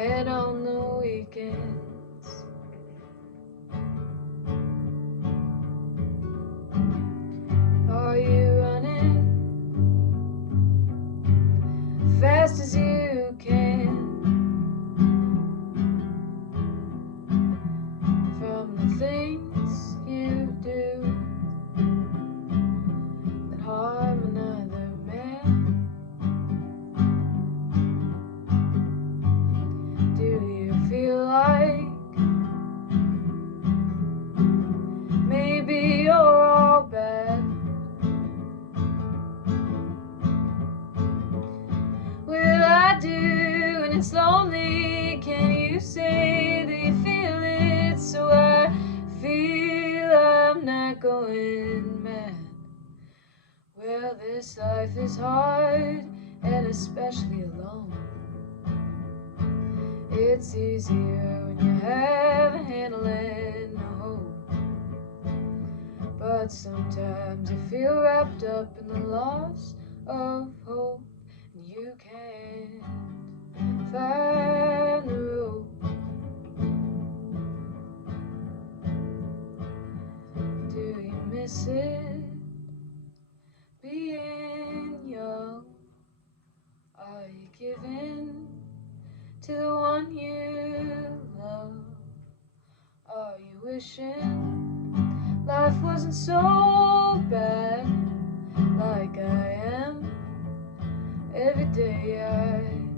and on the weekends. Are you running fast as you can from the things you do that harm another man? Do you feel like maybe you're all bad? Well, I do, and it's lonely. Can you say that you feel it? So I feel I'm not going mad. Well, this life is hard, and especially alone. It's easier when you have a handle and a hold. But sometimes you feel wrapped up in the loss of hope, and you can't find the road. Do you miss it, being young? Are you giving to the one you love? Are you wishing life wasn't so bad, like I am every day? I